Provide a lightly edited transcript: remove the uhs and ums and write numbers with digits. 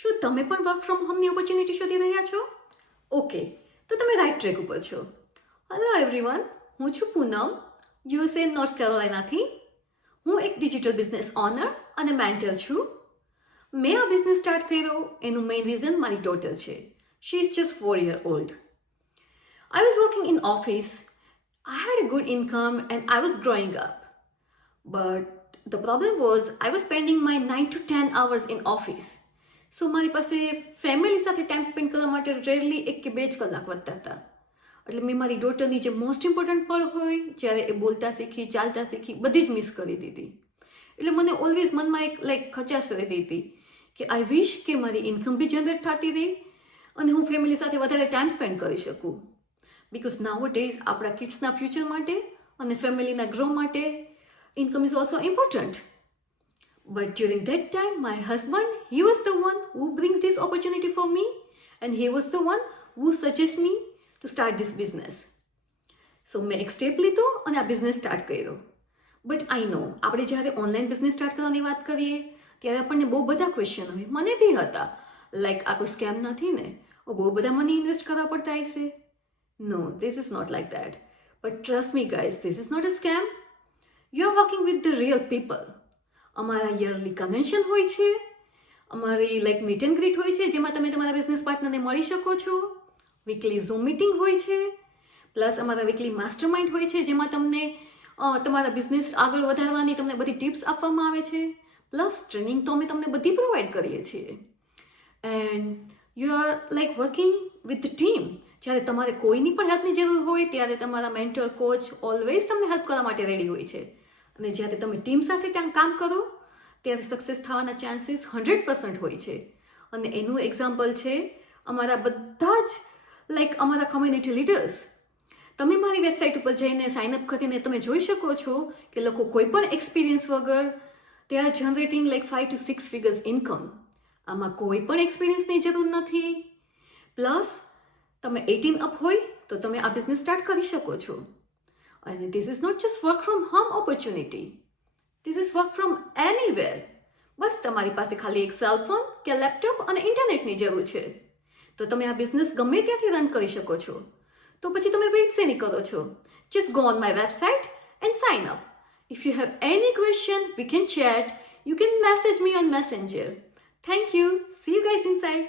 શું તમે પણ વર્ક ફ્રોમ હોમની ઓપોર્ચ્યુનિટી શોધી રહ્યા છો? ઓકે, તો તમે રાઇટ ટ્રેક ઉપર છો. હેલો એવરીવન, હું છું પૂનમ, યુએસએ નોર્થ કેરોલાઇનાથી. હું એક ડિજિટલ બિઝનેસ ઓનર અને મેન્ટર છું. મેં આ બિઝનેસ સ્ટાર્ટ કર્યો એનું મેઇન રીઝન મારી ડોટર છે. She is just 4 years old. I was working in office. I had a good income and I was growing up. But the problem was I was spending my 9 to 10 hours in office. સો મારી પાસે family સાથે time spend કરવા માટે rarely 1 કે 2 જ કલાક વધતા હતા. એટલે મેં મારી ડોટરની જે મોસ્ટ ઇમ્પોર્ટન્ટ પળ હોય, જ્યારે એ બોલતા શીખી, ચાલતા શીખી, બધી જ મિસ કરી દીધી. એટલે મને ઓલવેઝ મનમાં એક ખચાશ રહેતી હતી કે આઈ વિશ કે મારી ઇન્કમ બી જનરેટ થતી રહી અને હું ફેમિલી સાથે વધારે ટાઈમ સ્પેન્ડ કરી શકું. બિકોઝ નાઉ ડેઝ આપણા કિડ્સના ફ્યુચર માટે અને ફેમિલીના ગ્રો માટે income is also important. But during that time, my husband, he was the one who bring this opportunity for me, and he was the one who suggest me to start this business. So મેં એક step લીધો અને આ business start કર્યો. But I નો, આપણે જ્યારે online business start કરવાની વાત કરીએ ત્યારે આપણને બહુ બધા ક્વેશ્ચન હોય, મને બી હતા. લાઈક આ કોઈ સ્કેમ નથી ને? બહુ બધા મની ઇન્વેસ્ટ કરવા પડતા હશે? No, this is not like that. But trust me guys, this is not a scam. You are working with the real people. અમારા યરલી કન્વેન્શન હોય છે, અમારી લાઈક મીટ એન્ડ ગ્રીટ હોય છે જેમાં તમે તમારા બિઝનેસ પાર્ટનરને મળી શકો છો. વીકલી ઝૂમ મિટિંગ હોય છે, પ્લસ અમારા વીકલી માસ્ટર માઇન્ડ હોય છે જેમાં તમને તમારા બિઝનેસ આગળ વધારવાની તમને બધી ટિપ્સ આપવામાં આવે છે. પ્લસ ટ્રેનિંગ તો અમે તમને બધી પ્રોવાઈડ કરીએ છીએ. And you are like working with the team. જ્યારે તમારે કોઈની પણ હેલ્પની જરૂર હોય ત્યારે તમારા મેન્ટર કોચ ઓલવેઝ તમને હેલ્પ કરવા માટે રેડી હોય છે. અને જ્યારે તમે ટીમ સાથે કામ કરો ત્યારે સક્સેસ થવાના ચાન્સીસ 100% હોય છે. અને એનું એક્ઝામ્પલ છે અમારા બધા જ લાઈક અમારા કમ્યુનિટી લીડર્સ. તમે મારી વેબસાઇટ ઉપર જઈને સાઇનઅપ કરીને તમે જોઈ શકો છો કે લોકો કોઈ પણ એક્સપિરિયન્સ વગર they are generating like 5 to 6 figures income. આમાં કોઈ પણ એક્સપિરિયન્સની જરૂર નથી. પ્લસ તમે 18 અપ હોય તો તમે આ બિઝનેસ સ્ટાર્ટ કરી શકો છો. And this is not just work from home opportunity. This is work from anywhere. બસ તમારી પાસે ખાલી એક સેલ ફોન કે લેપટોપ અને ઇન્ટરનેટની જરૂર છે તો તમે આ બિઝનેસ ગમે ત્યાંથી રન કરી શકો છો. તો પછી તમે વેઇટ શેની કરો છો? Just go on my website and sign up. If you have any question, we can chat. You can message me on Messenger. Thank you. See you guys inside.